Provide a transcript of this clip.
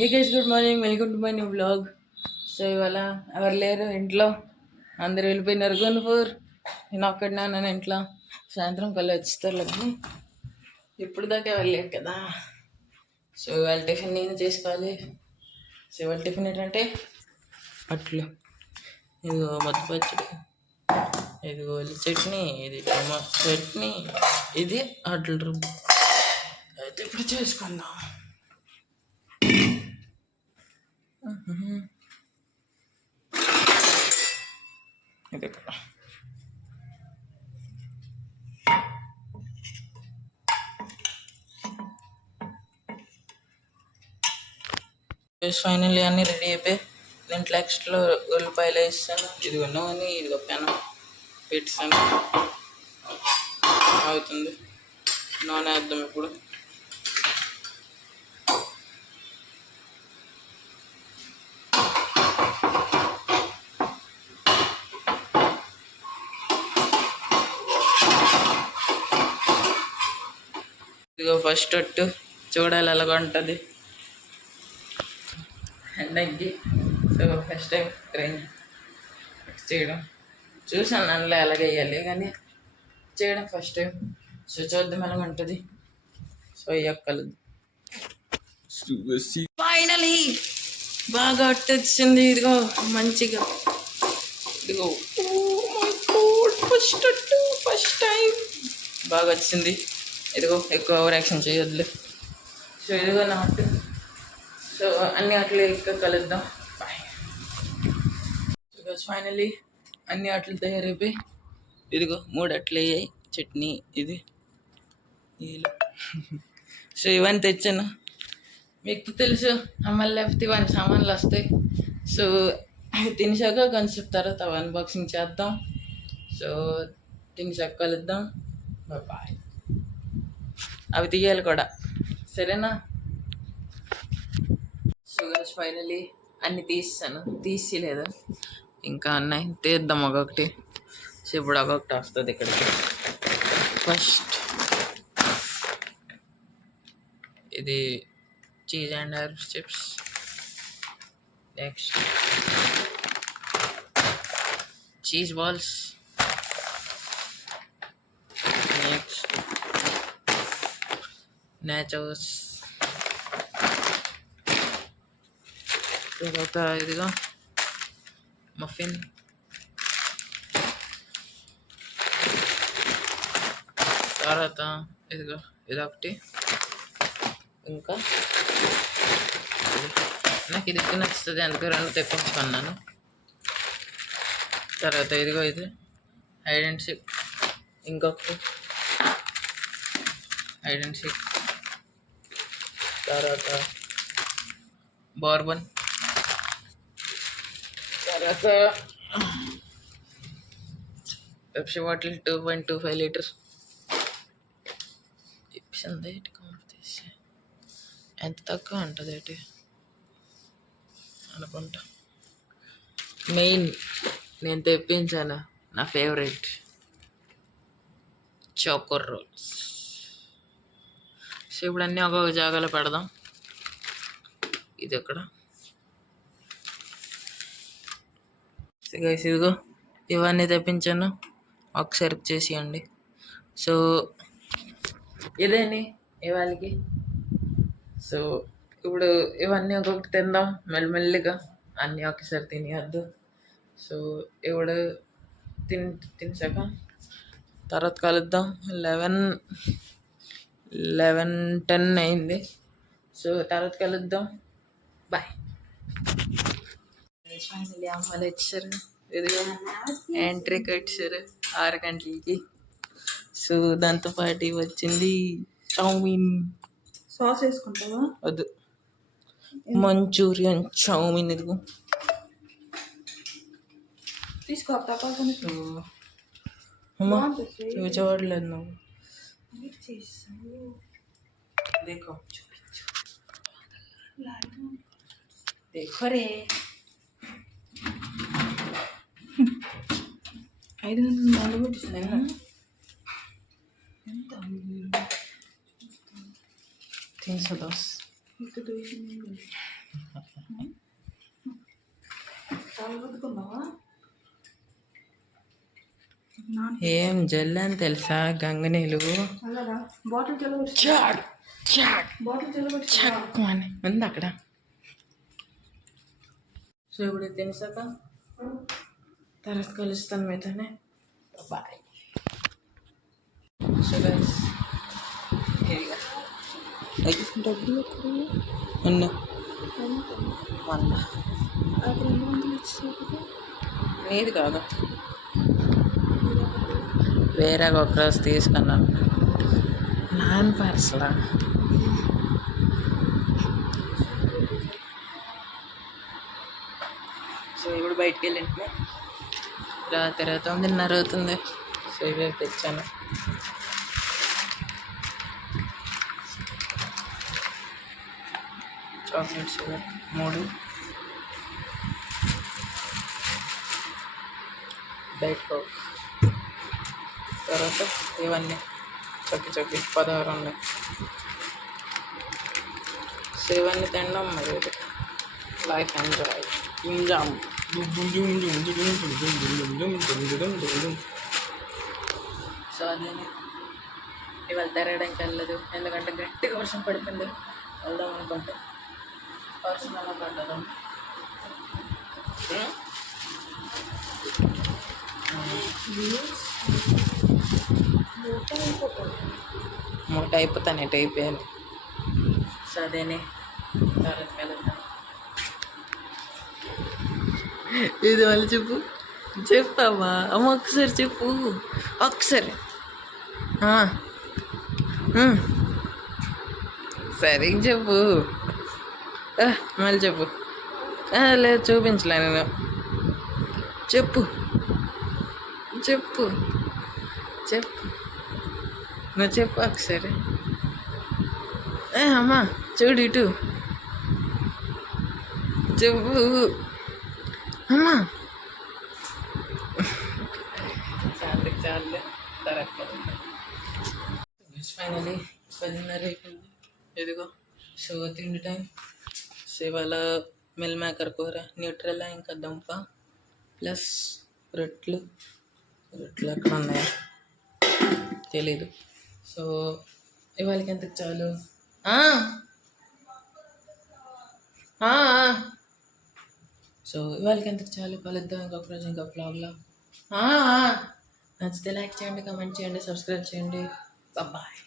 Hey guys, good morning. Welcome to my new blog. So ఇవాళ ఎవరు లేరు ఇంట్లో, అందరు వెళ్ళిపోయినారు గున్పూర్. నేను ఒక్కడినాను ఇంట్లో. సాయంత్రం కల్లా వచ్చేస్తారు. ఇప్పుడు దాకా వెళ్ళలేదు కదా. సో ఇవాళ టిఫిన్ నేను చేసుకోవాలి. సో ఇవాళ టిఫిన్ ఏంటంటే అట్లు, ఇదిగో మధ్య పచ్చడి, ఇదిగో చట్నీ, ఇది టమాటా చట్నీ, ఇది అట్లు రుబ్బు. అయితే ఇప్పుడు చేసుకుందాం. ఇది ఇక్కడ ఫైనల్లీ అన్నీ రెడీ అయిపోయి దీంట్లో ఎక్స్ట్రా ఉల్లిపాయలు వేస్తాను. ఇదిగో నూనె, ఇదిగో పెనం పెట్టాను. అవుతుంది, నూనె వేద్దాం ఇప్పుడు. ఇదిగో ఫస్ట్ అట్టు చూడాలి ఎలాగ ఉంటుంది ఎండకి. సో ఫస్ట్ టైం ట్రైన్ చేయడం చూసాను, అందులో ఎలాగ వేయాలి కానీ చేయడం ఫస్ట్ టైం. సో చూద్దాం ఎలాగ ఉంటుంది. సో అయ్యక్కలదు ఫైనలీ బాగా అట్టు వచ్చింది. ఇదిగో మంచిగా, ఇదిగో ఫస్ట్ అట్టు ఫస్ట్ టైం బాగా వచ్చింది. ఇదిగో ఎక్కువ ఓవర్ యాక్షన్ చేయొద్దులే. సో ఇదిగో నా అట్టు. సో అన్ని అట్లు ఎక్కువ కలుద్దాం. బాయ్. ఫైనలీ అన్ని అట్లు తయారైపోయి ఇదిగో 3 అట్లు అయ్యాయి. చట్నీ ఇది ఇలా. సో ఇవన్నీ తెచ్చాను. మీకు తెలుసు మళ్ళీ లేకపోతే ఇవన్నీ సామాన్లు వస్తాయి. సో తినేసాక కొంచెం తర్వాత అన్బాక్సింగ్ చేద్దాం. సో తినేసాక కలుద్దాం. బాయ్. అవి తీయాలి కూడా, సరేనా? సో గైస్ ఫైనలీ అన్నీ తీసేయలేదు, ఇంకా ఉన్నాయి. తీద్దాం ఒక్కొక్కటి. సో ఇప్పుడు ఒక్కొక్కటి వస్తుంది ఇక్కడికి. ఫస్ట్ ఇది cheese and herbs chips. Next cheese balls. Next nachos. తర్వాత ఇదిగో మఫిన్. తర్వాత ఇదిగో ఇదొకటి. ఇంకా నాకు ఇది ఎక్కువ నచ్చుతుంది, అందుకే 2 తెప్పించుకున్నాను. తర్వాత ఇదిగో ఇది హైడ్ అండ్ సీక్. ఇంకొకటి హైడ్ అండ్ సీక్. తర్వాత బోర్బన్. తర్వాత పెప్సీ బాటిల్ 2.25 లీటర్స్. ఇప్పింది తీసి ఎంత తక్కువ ఉంటుంది ఏంటి అనుకుంటా. మెయిన్ నేను తెప్పించాను నా ఫేవరెట్ చాకో రోల్స్. సో ఇప్పుడు అన్నీ ఒక్కొక్క జాగాలో పెడదాం. ఇది ఎక్కడ? గైస్ ఇదిగో ఇవన్నీ తెప్పించాను, ఒకసారి చేసేయండి. సో ఇదేని ఇవాళకి. సో ఇప్పుడు ఇవన్నీ ఒక్కొక్కటి తిందాం మెల్లిమెల్లిగా, అన్నీ ఒకసారి తినేయద్దు. సో ఇప్పుడు తినేసాక తర్వాత కలుద్దాం. 11:10 అయింది. సో తర్వాత కలుద్దాం. బాయ్. ఫైనలీ అమ్మాయిలు వచ్చారు. ఇదిగో ఎంట్రీ కట్టారు 6 గంటలకి. సో దాంతోపాటు వచ్చింది చౌమీన్. సాస్ వేసుకుంటావా? వద్దు, మంచూరియన్ చౌమీన్. ఇదిగో తీసుకో. అమ్మా చూడలేదు నువ్వు. देखो देखो रे 500 పెట్టిస్తున్నా. ఎంత 310. చాలా రుద్దుకున్నావా? ఏం జల్లు అని తెలుసా గంగనీళ్ళు అలాగా బాటిల్ చెల్లబెట్టి చాక్ చాక్ బాటిల్ చెల్లబెట్టి చాక్ అని ఉంది అక్కడ. సో ఇప్పుడు ఇది తినేసాక తర్వాత కలుస్తాను మీతోనే. బాయ్. సో గైస్ డబ్బులు అన్న వంద అప్పుడు 200 ఇచ్చేసరికి నీది కాదు, వేరే ఒక రోజు తీసుకున్నాను నాన్ పార్సలా. సో ఇప్పుడు బయటికి వెళ్ళింటే రాత్రి 9:30 అవుతుంది. సో ఇవే తెచ్చాను. చాక్లెట్స్ ఇవి 3, డైట్ కోక్, తర్వాత ఇవన్నీ చక్కి 16 ఉన్నాయి. సో ఇవన్నీ తినడం మరి లైఫ్ ఎంజాయ్. జామ్ సో అదే ఇవాళ తిరగడానికి వెళ్ళదు, ఎందుకంటే గట్టిగా వర్షం పడుతుంది. వెళ్దాం అనుకుంటే వర్షం అలా పడ్డదు. మూట అయిపోతాను, ఎటు అయిపోయాను. సో అదేనే తర్వాత వెళ్తాను. ఇది వాళ్ళు చెప్పు, చెప్పమ్మా అమ్మ ఒకసారి చెప్పు, ఒకసారి సరిగ్గా చెప్పు. మళ్ళీ చెప్పు. లేదు చూపించలే నేను. చెప్పు చెప్పు చెప్పు, నువ్వు చెప్పు ఒకసారి. అమ్మా చూడు ఇటు చెప్పు అమ్మా. చాలు తర్వాత ఫైనలీ 10:30 అయిపోయింది. ఇదిగో సో తిండి టైం. సో ఇవాళ మిల్ మేకర్ కూర, న్యూట్రెల్లా, ఇంకా దుంప ప్లస్ రొట్లు ఎక్కడ ఉన్నాయా తెలీదు. సో ఇవాళకి ఎంతకు చాలు. సో ఇవాళకి ఎంతకు చాలు. కలుద్దాం ఇంకొక రోజు ఇంకొక బ్లాగ్లో. నచ్చితే లైక్ చేయండి, కామెంట్ చేయండి, సబ్స్క్రైబ్ చేయండి. బాయ్.